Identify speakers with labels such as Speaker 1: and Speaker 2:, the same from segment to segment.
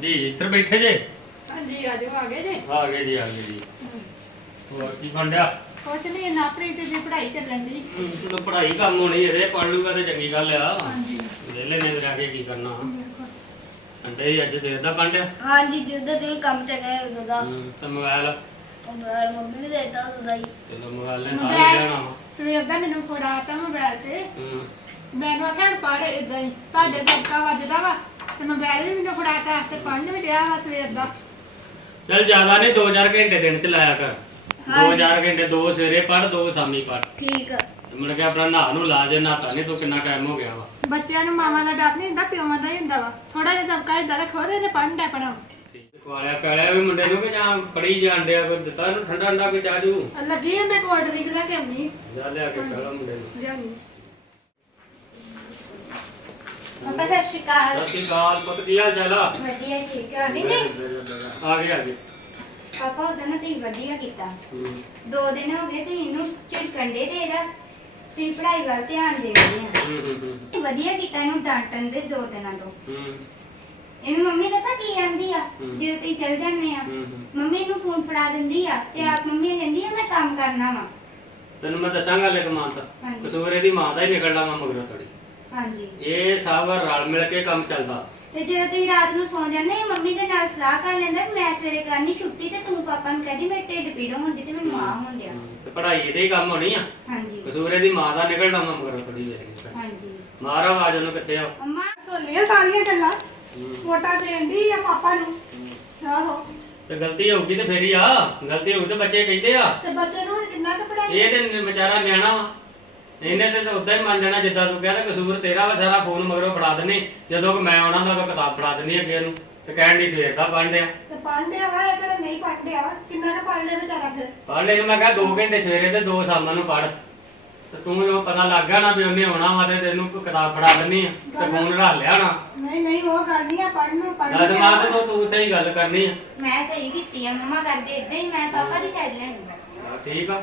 Speaker 1: ਜੀ ਇੱਥੇ ਬੈਠੇ ਜੇ
Speaker 2: ਹਾਂ ਜੀ ਆ ਜਾਓ ਆ
Speaker 1: ਗਏ ਜੀ ਆ ਜੀ ਹੋਰ ਕੀ ਬੰਦਿਆ
Speaker 2: ਕੁਛ ਨਹੀਂ ਨਾ ਪ੍ਰੀਤ ਦੀ ਪੜ੍ਹਾਈ ਚੱਲਣ ਦੀ
Speaker 1: ਉਹਨੂੰ ਪੜ੍ਹਾਈ ਕੰਮ ਹੋਣੀ ਇਹਦੇ ਪੜ ਲੂਗਾ ਤੇ ਚੰਗੀ ਗੱਲ ਆ ਹਾਂ ਜੀ ਵਿਹਲੇ ਨੇ ਰਹਿ ਕੇ ਕੀ ਕਰਨਾ ਸੰਡੇ ਅੱਜ ਸਵੇਰ ਦਾ ਬੰਦਿਆ
Speaker 3: ਹਾਂ ਜੀ ਜਿੱਦਾਂ ਤੁਸੀਂ ਕੰਮ ਤੇ ਗਏ ਉਦੋਂ ਤੇ ਮੋਬਾਈਲ ਮੋਬਾਈਲ ਮੰਮੀ ਨੇ ਦਿੱਤਾ ਉਦੋਂ ਦਾ ਹੀ
Speaker 1: ਤੇ ਮੋਬਾਈਲ ਨੇ ਸਾਰੇ ਲੈਣਾ
Speaker 2: ਸਵੇਰ ਦਾ ਮੈਨੂੰ ਫੋੜਾ ਤਾਂ ਮੋਬਾਈਲ ਤੇ ਹਾਂ ਮੈਨੂੰ ਆਖਿਆ ਪੜ੍ਹ ਇਦਾਂ ਹੀ ਤੁਹਾਡੇ ਬੱਕਾ ਵੱਜਦਾ ਵਾ ਤੇ ਮੋਬਾਈਲ ਮੈਨੂੰ ਫੜਾਤਾ ਤੇ ਪੰਜ ਵਜੇ ਆ ਵਸ ਵੇਰ
Speaker 1: ਜਿਆਦਾ ਨੇ 2000 ਘੰਟੇ ਦਿਨ ਚ ਲਾਇਆ ਕਰ 2000 ਘੰਟੇ ਦੋ ਸਵੇਰੇ ਪੜ ਦੋ ਸ਼ਾਮੀ ਪੜ ਠੀਕ ਮੁੜ ਕੇ ਆਪਣਾ ਨਹਾ ਨੂੰ ਲਾ ਜੇ ਨਾ ਤਾਂ ਨਹੀਂ ਤੋ ਕਿੰਨਾ ਟਾਈਮ ਹੋ ਗਿਆ ਵਾ
Speaker 2: ਬੱਚਿਆਂ ਨੂੰ ਮਾਮਾ ਦਾ ਡਾਪ ਨਹੀਂ ਹੁੰਦਾ ਪਿਓ ਦਾ ਹੀ ਹੁੰਦਾ ਵਾ ਥੋੜਾ ਜਿਹਾ ਦਬਕਾ ਹੀ ਦਰਖ ਹੋ ਰਿਹਾ ਨੇ ਪੜਨਾ ਪੜਾ
Speaker 1: ਠੀਕ ਕੋਲਿਆ ਪੈਲਿਆ ਵੀ ਮੁੰਡੇ ਨੂੰ ਕਿ ਜਾਂ ਪੜੀ ਜਾਂਦੇ ਆ ਕੋਈ ਦਿੱਤਾ ਇਹਨੂੰ ਠੰਡਾ ਠੰਡਾ ਕੇ ਚਾਜੂ ਜੂ
Speaker 2: ਲੱਗੀ ਮੈਂ ਕੋ ਆਰਡਰ ਕਿਦਾ ਕਿ ਅੰਮੀ
Speaker 1: ਜਾ ਲਿਆ ਕੇ ਪੈਲਾ ਮੁੰਡੇ ਨੂੰ
Speaker 2: ਜਾਨੀ
Speaker 4: ਪਾਪਾ ਸ਼੍ਰੀ ਅਕਾਲ
Speaker 1: ਸਤਿ ਸ਼੍ਰੀ ਅਕਾਲ ਪੁੱਤ ਵਧੀਆ
Speaker 4: ਠੀਕ
Speaker 1: ਆ ਨਹੀਂ ਨਹੀਂ ਆ ਗਿਆ ਜੀ
Speaker 4: ਪਾਪਾ ਤੇ ਵਧੀਆ ਕੀਤਾ ਦੋ ਦਿਨ ਹੋ ਗਏ ਤੁਸੀਂ ਇਹਨੂੰ ਚਿੜਕੰਡੇ ਦੇ ਦਾ ਤੇ ਪੜਾਈ ਵੱਲ ਧਿਆਨ ਦੇ ਰਹੇ ਆ ਵਧੀਆ ਕੀਤਾ ਇਹਨੂੰ ਡਾਂਟਣ ਦੇ ਦੋ ਦਿਨਾਂ ਤੋਂ ਇਹਨੂੰ ਮੰਮੀ ਦੱਸਾ ਕੀ ਆਂਦੀ ਆ ਜਦੋਂ ਤੁਸੀਂ ਚਲ ਜਾਂਦੇ ਆ ਮੰਮੀ ਇਹਨੂੰ ਫੋਨ ਫੜਾ ਦਿੰਦੀ ਆ ਤੇ ਆਪ ਮੰਮੀ ਕਹਿੰਦੀ ਆ ਮੈਂ ਕੰਮ ਕਰਨਾ ਵਾ
Speaker 1: ਤੈਨੂੰ ਮੈਂ ਦੱਸਾਂਗਾ ਲੇਕ ਮਾਂ ਤਾਂ ਕਸੂਰੇ ਦੀ ਮਾਂ ਦਾ ਹੀ ਨਿਕਲ ਲਾਂਗਾ ਮਗਰੋਂ ਤੜੀ ਹਾਂਜੀ ਇਹ ਸਭ ਰਲ ਮਿਲ ਕੇ ਕੰਮ ਚੱਲਦਾ
Speaker 4: ਤੇ ਜੇ ਤੁਸੀਂ ਰਾਤ ਨੂੰ ਸੌਂ ਜਾਂਦੇ ਨਹੀਂ ਮੰਮੀ ਦੇ ਨਾਲ ਸਲਾਹ ਕਰ ਲੈਂਦਾ ਮੈਂ ਸਵੇਰੇ ਕਰਨੀ ਛੁੱਟੀ ਤੇ ਤੂੰ ਪਾਪਾ ਨੂੰ ਕਹਿੰਦੀ ਮੈਂ ਢਿੱਡ ਪੀੜੋਂ ਹੁੰਦੀ ਤੇ ਮੈਂ ਮਾਂ ਹੁੰਦਿਆ
Speaker 1: ਤੇ ਪੜਾਈ ਇਹਦੇ ਕੰਮ ਹੋਣੀ ਆ ਹਾਂਜੀ ਕਸੂਰੇ ਦੀ ਮਾਂ ਦਾ ਨਿਕਲਣਾ ਮੰਮ ਕਰੋ ਥੋੜੀ ਜਿਹੀ ਹਾਂਜੀ ਮਾਰ ਆਵਾਜ਼ ਉਹਨੂੰ ਕਿੱਥੇ ਆ
Speaker 2: ਅੰਮਾ ਸੋਲੀਆਂ ਸਾਰੀਆਂ ਗੱਲਾਂ ਮੋਟਾ ਦੇਂਦੀ ਆ ਪਾਪਾ ਨੂੰ ਆਹੋ
Speaker 1: ਤੇ ਗਲਤੀ ਹੋਊਗੀ ਤੇ ਫੇਰ ਆ ਗਲਤੀ ਹੋਊ ਤੇ ਬੱਚੇ ਕਹਿੰਦੇ ਆ
Speaker 2: ਤੇ ਬੱਚੇ ਨੂੰ ਕਿੰਨਾ ਕਪੜਾ
Speaker 1: ਇਹ ਤੇ ਵਿਚਾਰਾ ਲੈਣਾ ਵਾ ਇਹਨੇ ਤੇ ਤਾਂ ਉਦਾਂ ਹੀ ਮੰਨ ਲੈਣਾ ਜਿੱਦਾਂ ਤੂੰ ਕਹਿੰਦਾ ਕਸੂਰ ਤੇਰਾ ਵਾ ਸਾਰਾ ਫੋਨ ਮਗਰੋਂ ਫੜਾ ਦਿੰਨੇ ਜਦੋਂ ਕਿ ਮੈਂ ਉਹਨਾਂ ਦਾ ਤਾਂ ਕਿਤਾਬ ਫੜਾ ਦਨੀ ਅੱਗੇ ਨੂੰ ਤੇ ਕਹਿਣ ਦੀ ਸਵੇਰ ਦਾ ਪੜਦਿਆ
Speaker 2: ਤੇ ਪੜਦਿਆ ਵਾ ਇਹ ਕਿਹੜਾ ਨਹੀਂ ਪੜਦਿਆ ਕਿੰਨਾ ਨਾ ਪੜ ਲੈ ਵਿਚਾਰਾ ਫਿਰ
Speaker 1: ਪੜ ਲੈ ਮੈਂ ਕਹਾਂ 2 ਘੰਟੇ ਸਵੇਰੇ ਤੇ 2 ਸ਼ਾਮਾਂ ਨੂੰ ਪੜ ਤੇ ਤੂੰ ਜੋ ਪਤਾ ਲੱਗ ਗਿਆ ਨਾ ਵੀ ਉਹਨੇ ਆਉਣਾ ਵਾ ਤੇ ਤੈਨੂੰ ਕਿਤਾਬ ਫੜਾ ਦਿੰਨੀ ਆ ਤੇ ਫੋਨ ਰੱਖ ਲਿਆ ਨਾ
Speaker 2: ਨਹੀਂ ਨਹੀਂ ਉਹ ਕਰਨੀ ਆ ਪੜਨ ਨੂੰ ਪੜ
Speaker 1: ਨਾ ਤੂੰ ਸਹੀ ਗੱਲ ਕਰਨੀ ਆ
Speaker 4: ਮੈਂ ਸਹੀ ਕੀਤੀ ਆ ਮਮਾ ਕਰਦੇ ਇਦਾਂ ਹੀ ਮੈਂ ਪਾਪਾ ਦੀ ਛੱਡ ਲੈਣੀ
Speaker 1: ਆ ਠੀਕ ਆ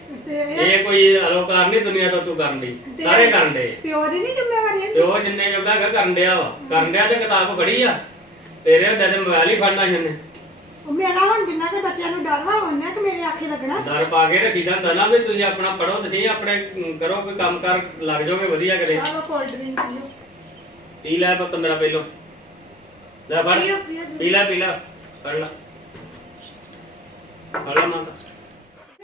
Speaker 1: ਇਹ ਕੋਈ ਅਲੋਕਾਰ ਨਹੀਂ ਦੁਨੀਆ ਤੋਂ ਤੂੰ ਕਰਨ ਦੀ ਸਾਰੇ ਕਰਨ ਦੇ
Speaker 2: ਪਿਓ ਦੀ ਨਹੀਂ ਜ਼ਿੰਮੇਵਾਰੀ
Speaker 1: ਹੈ ਉਹ ਜਿੰਨੇ ਜੋਗਾ ਕਾ ਕਰਨ ਦਿਆ ਵਾ ਕਰਨ ਦਿਆ ਤੇ ਕਿਤਾਬ ਬੜੀ ਆ ਤੇਰੇ ਹੁੰਦੇ ਤੇ ਮੋਬਾਈਲ ਹੀ ਫੜਨਾ ਜਿੰਨੇ
Speaker 2: ਮੇਰਾ ਹੁਣ ਜਿੰਨਾ ਕਿ ਬੱਚਿਆਂ ਨੂੰ ਡਰਵਾ ਹੋਣਾ ਕਿ ਮੇਰੇ ਆਖੇ ਲੱਗਣਾ
Speaker 1: ਡਰ ਪਾ ਕੇ ਰੱਖੀਦਾ ਤਨਾ ਵੀ ਤੁਸੀਂ ਆਪਣਾ ਪੜੋ ਤੁਸੀਂ ਆਪਣੇ ਕਰੋ ਕੋਈ ਕੰਮ ਕਰ ਲੱਗ ਜਾਓਗੇ ਵਧੀਆ ਕਰੇ
Speaker 2: ਚਲੋ ਕੋਲਡ ਡਰਿੰਕ ਪੀਓ
Speaker 1: ਪੀ ਲੈ ਪੁੱਤ ਮੇਰਾ ਪਹਿਲੋਂ ਲੈ ਫੜ ਪੀ ਲੈ ਪੀ ਲੈ ਫੜ ਲੈ ਫੜ ਲੈ ਮਾਤਾ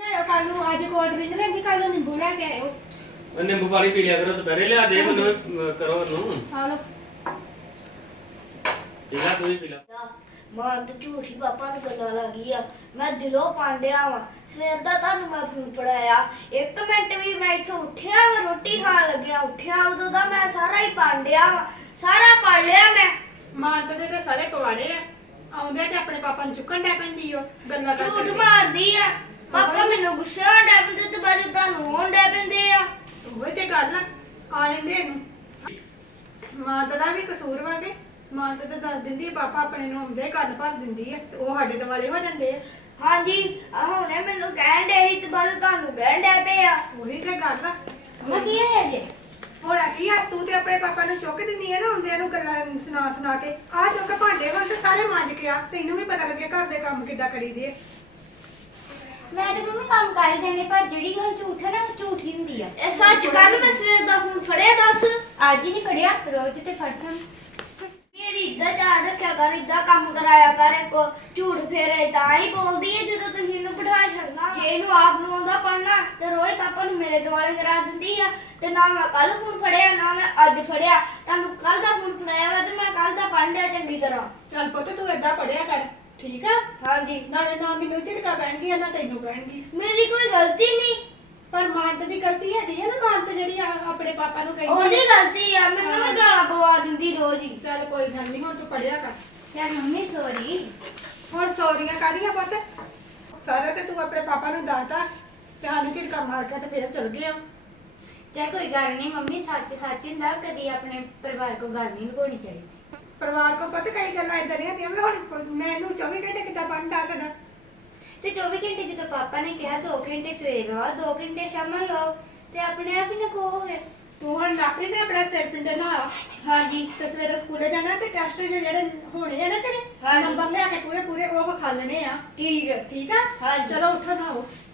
Speaker 2: ਇਹ ਕਾਲੂ ਅੱਜ ਕੋਲਡ ਡਰਿੰਕ ਲੈ ਕੇ ਕੱਲ ਨਿੰਬੂ ਲੈ ਕੇ ਆਇਓ
Speaker 1: ਨਿੰਬੂ ਪਾਣੀ ਪੀ ਲਿਆ ਕਰੋ ਦੁਪਹਿਰੇ ਲਿਆ ਦੇ ਮੈਨੂੰ ਕਰੋ ਨੂੰ ਲੋ ਇਹਦਾ ਤੁਸੀਂ ਪੀ ਲਿਆ
Speaker 3: ਮਾਂ ਤੇ ਝੂਠੀ ਪਾਪਾ ਨੂੰ ਗੱਲਾਂ ਲਾ ਗਈ ਆ ਮੈਂ ਦਿਲੋਂ ਪਾਂਡਿਆ ਵਾਂ ਸਵੇਰ ਦਾ ਤੁਹਾਨੂੰ ਮੈਂ ਫੋਨ ਪੜਾਇਆ ਇੱਕ ਮਿੰਟ ਵੀ ਮੈਂ ਇੱਥੋਂ ਉੱਠਿਆ ਵਾ ਰੋਟੀ ਖਾਣ ਲੱਗਿਆ ਉੱਠਿਆ ਉਦੋਂ ਦਾ ਮੈਂ ਸਾਰਾ ਹੀ ਪਾਂਡਿਆ ਵਾਂ ਸਾਰਾ ਪੜ ਲਿਆ ਮੈਂ
Speaker 2: ਮਾਂ ਤੇ ਤੇ ਸਾਰੇ ਪਵਾੜੇ ਆ ਆਉਂਦੇ ਤੇ ਆਪਣੇ ਪਾਪਾ ਨੂੰ ਚੁੱਕਣ ਡੈ ਪੈਂਦੀ ਓ ਗੱਲਾਂ
Speaker 3: ਕਰਦੀ ਮਾਰਦੀ ਆ ਪਾਪਾ ਮੈਨੂੰ ਗੁੱਸਾ ਆ ਡੈਬਨ ਦੇ ਤੇ ਬਾਜੂ ਤੁਹਾਨੂੰ ਹੋਂ ਡੈਬਨ ਦੇ ਆ
Speaker 2: ਉਹ ਤੇ ਕਰ ਲੈ ਆ ਲੈਂਦੇ ਇਹਨੂੰ ਮਾਤਾ ਦਾ ਵੀ ਕਸੂਰ ਵਾ ਵਾਂਗੇ ਮਾਤਾ ਤਾਂ ਦੱਸ ਦਿੰਦੀ ਹੈ ਪਾਪਾ ਆਪਣੇ ਨੂੰ ਹੁੰਦੇ ਕੰਨ ਭਰ ਦਿੰਦੀ ਹੈ ਤੇ ਉਹ ਸਾਡੇ ਦਿਵਾਲੇ ਹੋ ਜਾਂਦੇ ਆ
Speaker 3: ਹਾਂਜੀ ਆ ਹੁਣੇ ਮੈਨੂੰ ਕਹਿਣ ਡੇ ਸੀ ਤੇ ਬਾਜੂ ਤੁਹਾਨੂੰ ਕਹਿਣ ਡੇ ਪਏ ਆ
Speaker 2: ਉਹੀ ਤੇ ਗੱਲ ਆ
Speaker 3: ਹੁਣ ਕੀ ਹੋਇਆ ਜੇ
Speaker 2: ਹੋਰ ਆ ਕੀ ਆ ਤੂੰ ਤੇ ਆਪਣੇ ਪਾਪਾ ਨੂੰ ਚੁੱਕ ਦਿੰਦੀ ਹੈ ਨਾ ਹੁੰਦੇ ਨੂੰ ਗੱਲਾਂ ਸੁਣਾ ਸੁਣਾ ਕੇ ਆ ਚੁੱਕ ਭਾਂਡੇ ਹੁਣ ਤੇ ਸਾਰੇ ਮਾਂਜ ਕੇ ਆ ਤੈਨੂੰ ਵੀ ਪਤਾ ਲੱਗਿਆ ਘਰ ਦੇ ਕੰਮ ਕਿੱਦਾਂ ਕਰੀਦੇ ਆ
Speaker 4: ਮੈਂ ਤੇ ਤੁਮੇ ਕੰਮ ਕਰ ਦੇਣੇ ਪਰ ਜਿਹੜੀ ਗੱਲ ਝੂਠ ਹੈ ਨਾ ਉਹ ਝੂਠੀ ਹੁੰਦੀ ਆ
Speaker 3: ਇਹ ਸੱਚ ਕਰ ਮੈਂ ਸਵੇਰ ਦਾ ਫੋਨ ਫੜਿਆ ਦੱਸ
Speaker 4: ਅੱਜ ਹੀ ਨਹੀਂ ਫੜਿਆ ਰੋਜ਼ ਤੇ ਫੜਦਾ
Speaker 3: ਮੇਰੀ ਇੱਦਾਂ ਚਾੜ ਰੱਖਿਆ ਕਰ ਇੱਦਾਂ ਕੰਮ ਕਰਾਇਆ ਕਰ ਕੋ ਝੂਠ ਫੇਰੇ ਤਾਂ ਹੀ ਬੋਲਦੀ ਹੈ ਜਦੋਂ ਤੁਸੀਂ ਇਹਨੂੰ ਬਿਠਾ ਛੱਡਣਾ ਜੇ ਇਹਨੂੰ ਆਪ ਨੂੰ ਆਉਂਦਾ ਪੜਨਾ ਤੇ ਰੋਏ ਪਾਪਾ ਨੂੰ ਮੇਰੇ ਦੁਆਲੇ ਕਰਾ ਦਿੰਦੀ ਆ ਤੇ ਨਾ ਮੈਂ ਕੱਲ ਫੋਨ ਫੜਿਆ ਨਾ ਮੈਂ ਅੱਜ ਫੜਿਆ ਤੁਹਾਨੂੰ ਕੱਲ ਦਾ ਫੋਨ ਫੜਾਇਆ ਵਾ ਤੇ ਮੈਂ ਕੱਲ ਦਾ ਲਿਆ ਚੰਗੀ ਤਰ੍ਹਾਂ
Speaker 2: ਚੱਲ ਪੁੱਤ ਤੂੰ ਇੱਦਾਂ ਪੜਿਆ ਕਰ ਠੀਕ ਆ ਹਾਂਜੀ ਨਾਲੇ ਨਾ ਮੈਨੂੰ ਝਟਕਾ ਪੈਣਗੀ ਨਾ ਤੈਨੂੰ ਪੈਣਗੀ
Speaker 3: ਮੇਰੀ ਕੋਈ ਗਲਤੀ ਨਹੀਂ
Speaker 2: ਪਰ ਮਾਨਤ ਦੀ ਗਲਤੀ ਹੈ ਹੈ ਨਾ ਮਾਨਤ ਜਿਹੜੀ ਆਪਣੇ ਪਾਪਾ ਨੂੰ ਕਹਿੰਦੀ
Speaker 3: ਉਹਦੀ ਗਲਤੀ ਆ ਮੈਨੂੰ ਵੀ ਗਾਲਾਂ ਪਵਾ ਦਿੰਦੀ ਰੋਜ਼ ਹੀ
Speaker 2: ਚੱਲ ਕੋਈ ਗੱਲ ਨਹੀਂ ਹੁਣ ਤੂੰ ਪੜਿਆ ਕਰ
Speaker 4: ਯਾਰ ਮੰਮੀ ਸੌਰੀ
Speaker 2: ਹੁਣ ਸੌਰੀਆਂ ਕਾਦੀਆਂ ਪੁੱਤ ਸਾਰਾ ਤੇ ਤੂੰ ਆਪਣੇ ਪਾਪਾ ਨੂੰ ਦੱਸਦਾ ਤੇ ਸਾਨੂੰ ਝਟਕਾ ਮਾਰ ਕੇ ਤੇ ਫੇਰ ਚੱਲ ਗਿਆ
Speaker 4: ਚੱਲ ਕੋਈ ਗੱਲ ਨਹੀਂ ਮੰਮੀ ਸੱਚ ਸੱਚ ਹੁੰਦਾ ਕਦੀ ਆਪਣੇ ਪਰਿਵਾਰ ਕੋ ਗੱਲ ਨਹੀਂ ਲਗਾਉਣੀ ਚਾਹੀਦੀ
Speaker 2: ਪਰਿਵਾਰ ਕੋ ਪਤਾ ਕਈ ਗੱਲਾਂ ਇਦਾਂ ਨਹੀਂ ਆਉਂਦੀਆਂ ਮੈਂ ਮੈਨੂੰ 24 ਘੰਟੇ ਕਿਤਾ ਪੜਦਾ ਸਦਾ
Speaker 4: ਤੇ 24 ਘੰਟੇ ਜਦੋਂ ਪਾਪਾ ਨੇ ਕਿਹਾ 2 ਘੰਟੇ ਸਵੇਰੇ ਰਹੋ 2 ਘੰਟੇ ਸ਼ਾਮ ਨੂੰ ਲੋ ਤੇ ਆਪਣੇ ਆਪ ਹੀ ਨਾ ਕੋ ਹੋਵੇ
Speaker 2: ਤੂੰ ਹਣ ਲੱਭ ਤੇ ਆਪਣਾ ਸਿਰ ਪਿੰਡ ਨਾ ਆ ਹਾਂਜੀ ਤੇ ਸਵੇਰ ਸਕੂਲੇ ਜਾਣਾ ਤੇ ਟੈਸਟ ਜਿਹੜੇ ਹੋਣੇ ਆ ਨਾ ਤੇਰੇ ਨੰਬਰ ਲੈ ਕੇ ਪੂਰੇ ਪੂਰੇ ਉਹ ਲੈਣੇ ਆ ਠੀਕ ਠੀਕ ਆ ਚਲੋ ਉੱਠਾ ਦਾਓ